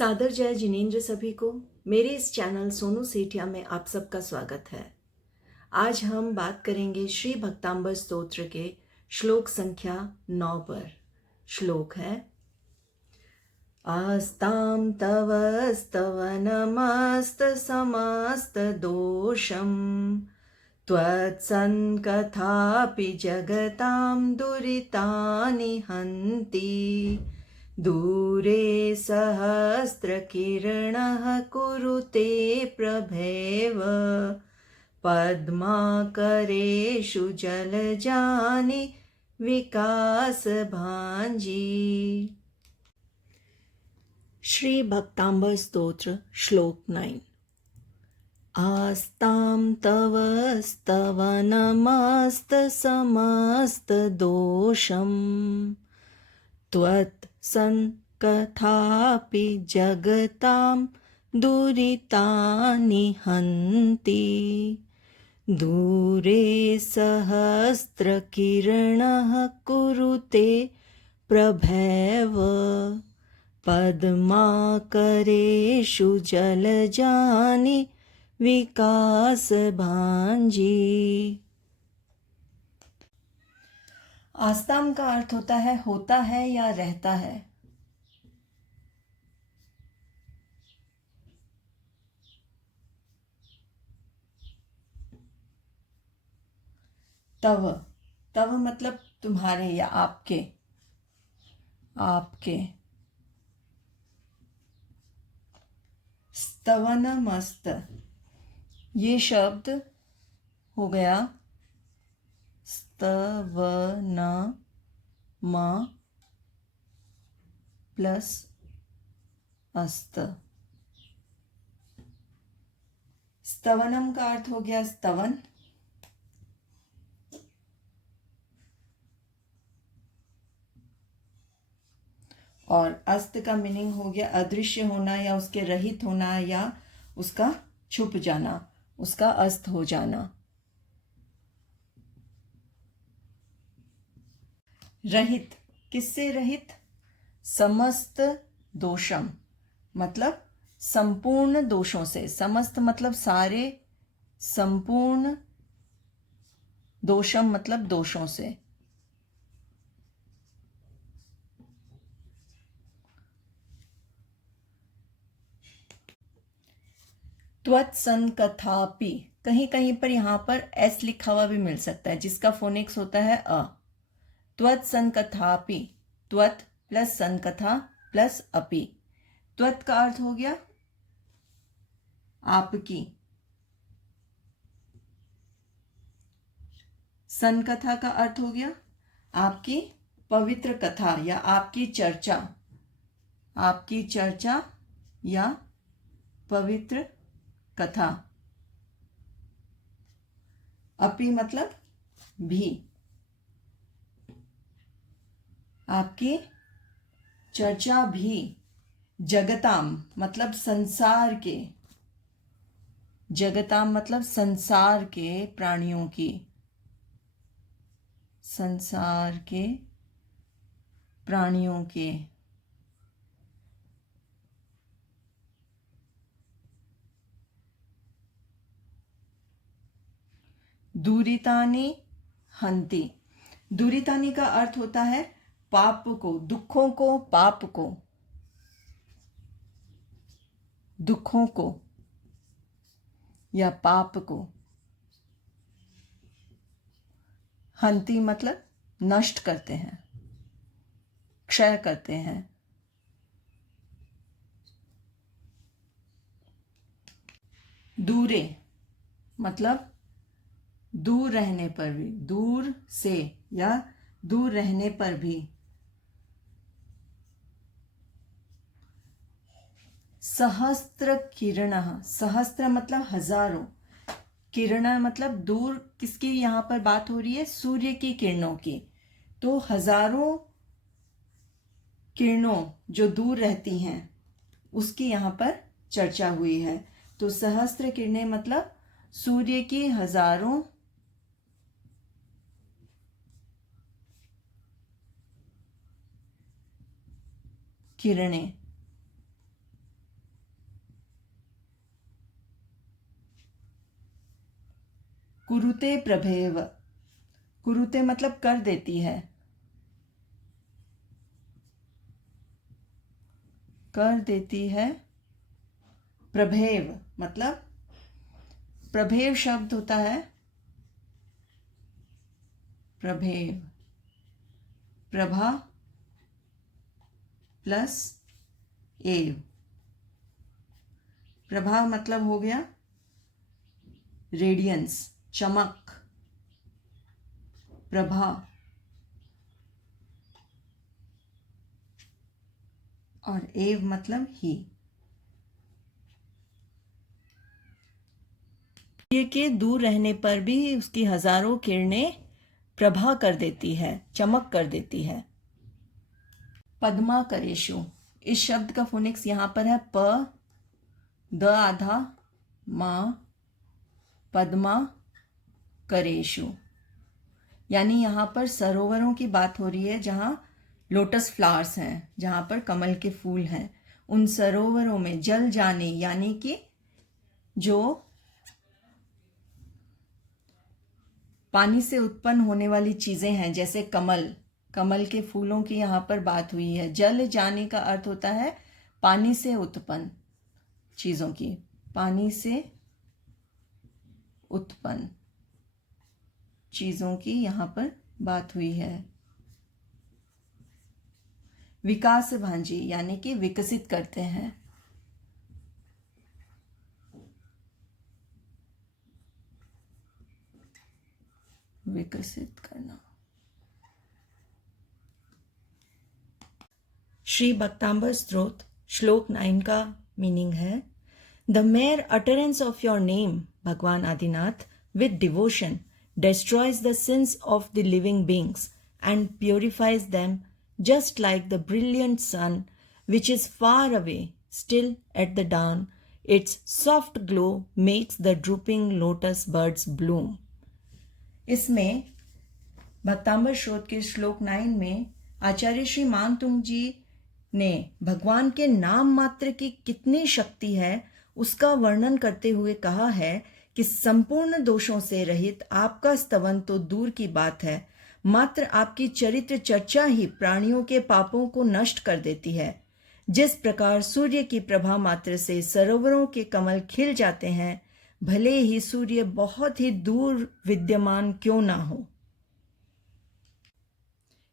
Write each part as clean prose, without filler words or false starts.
सादर जय जिनेंद्र सभी को। मेरे इस चैनल सोनू सेठिया में आप सबका स्वागत है। आज हम बात करेंगे श्री भक्तांबर स्तोत्र के श्लोक संख्या 9 पर। श्लोक है आस्तां तव स्तवनमस्त समस्त दोषम त्वत्सन्कथापि जगतां दुरितानि हन्ति दूरे सहस्रकिरणः कुरुते प्रभेव पद्माकरेषु जलजानि विकासभांजी। श्री भक्तांबर स्तोत्र श्लोक 9। आस्तां तव स्तवनमस्तसमस्तदोषं त्वत्सन्कथापि जगतां दुरितानि हन्ति दूरे सहस्रकिरणः कुरुते प्रभेव पद्माकरेषु जलजानि विकासभांजी। आस्ताम का अर्थ होता है या रहता है। तव तव मतलब तुम्हारे या आपके। स्तवनमस्त ये शब्द हो गया स्तवन म प्लस अस्त। स्तवनम का अर्थ हो गया स्तवन, और अस्त का मीनिंग हो गया अदृश्य होना या उसके रहित होना या उसका छुप जाना, उसका अस्त हो जाना। रहित किससे रहित? समस्त दोषम मतलब संपूर्ण दोषों से। समस्त मतलब सारे, संपूर्ण दोषम मतलब दोषों से। त्वत्सन्कथापि, कहीं कहीं पर यहाँ पर एस लिखा हुआ भी मिल सकता है जिसका फोनिक्स होता है अ। त्वत्सन्कथापि, त्वत् प्लस सन्कथा प्लस अपि। त्वत् का अर्थ हो गया आपकी, सन्कथा का अर्थ हो गया आपकी पवित्र कथा या आपकी चर्चा, आपकी चर्चा या पवित्र कथा। अपि मतलब भी, आपकी चर्चा भी। जगताम मतलब संसार के, जगताम मतलब संसार के प्राणियों की, संसार के प्राणियों के। दूरितानि हन्ति, दूरितानि का अर्थ होता है पाप को, दुखों को, पाप को, दुखों को या पाप को। हन्ति मतलब नष्ट करते हैं, क्षय करते हैं। दूरे मतलब दूर रहने पर भी, दूर से या दूर रहने पर भी। सहस्त्र किरणः, सहस्त्र मतलब हजारों, किरण मतलब दूर। किसकी यहाँ पर बात हो रही है? सूर्य की किरणों की। तो हजारों किरणों जो दूर रहती हैं उसकी यहाँ पर चर्चा हुई है। तो सहस्त्र किरणें मतलब सूर्य की हजारों किरणें। कुरुते प्रभेव, कुरुते मतलब कर देती है, कर देती है। प्रभेव मतलब प्रभेव शब्द होता है प्रभेव, प्रभा प्लस एव। प्रभा मतलब हो गया रेडियंस, चमक, प्रभा। और एव मतलब ही। सूर्य के दूर रहने पर भी उसकी हजारों किरणें प्रभा कर देती है, चमक कर देती है। पद्मा करेशु, इस शब्द का फोनिक्स यहां पर है प, द आधा, मा, पद्मा करेशु। यानी यहां पर सरोवरों की बात हो रही है जहां लोटस फ्लावर्स हैं, जहां पर कमल के फूल हैं। उन सरोवरों में जल जाने यानी कि जो पानी से उत्पन्न होने वाली चीजें हैं, जैसे कमल, कमल के फूलों की यहाँ पर बात हुई है। जल जाने का अर्थ होता है पानी से उत्पन्न चीजों की, पानी से उत्पन्न चीजों की यहाँ पर बात हुई है। विकास भांजी यानी कि विकसित करते हैं। विकसित करना। श्री भक्तांबर स्तोत्र श्लोक 9 का मीनिंग है, the mere utterance of your name भगवान Adinath with devotion destroys the sins of the living beings and purifies them, just like the brilliant sun which is far away still at the dawn, its soft glow makes the drooping lotus buds bloom. इसमें भक्तांबर स्तोत्र के श्लोक 9 में आचार्य श्री मानतुंग जी ने भगवान के नाम मात्र की कितनी शक्ति है उसका वर्णन करते हुए कहा है कि संपूर्ण दोषों से रहित आपका स्तवन तो दूर की बात है, मात्र आपकी चरित्र चर्चा ही प्राणियों के पापों को नष्ट कर देती है। जिस प्रकार सूर्य की प्रभा मात्र से सरोवरों के कमल खिल जाते हैं, भले ही सूर्य बहुत ही दूर विद्यमान क्यों ना हो।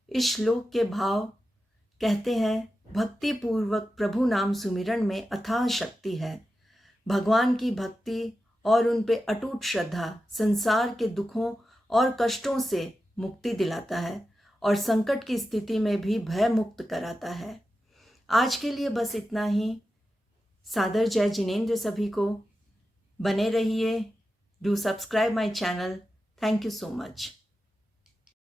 इस श्लोक के भाव कहते हैं, भक्ति पूर्वक प्रभु नाम सुमिरन में अथाह शक्ति है। भगवान की भक्ति और उन पे अटूट श्रद्धा संसार के दुखों और कष्टों से मुक्ति दिलाता है और संकट की स्थिति में भी भय मुक्त कराता है। आज के लिए बस इतना ही। सादर जय जिनेंद्र सभी को। बने रहिए। Do subscribe my channel. Thank you so much.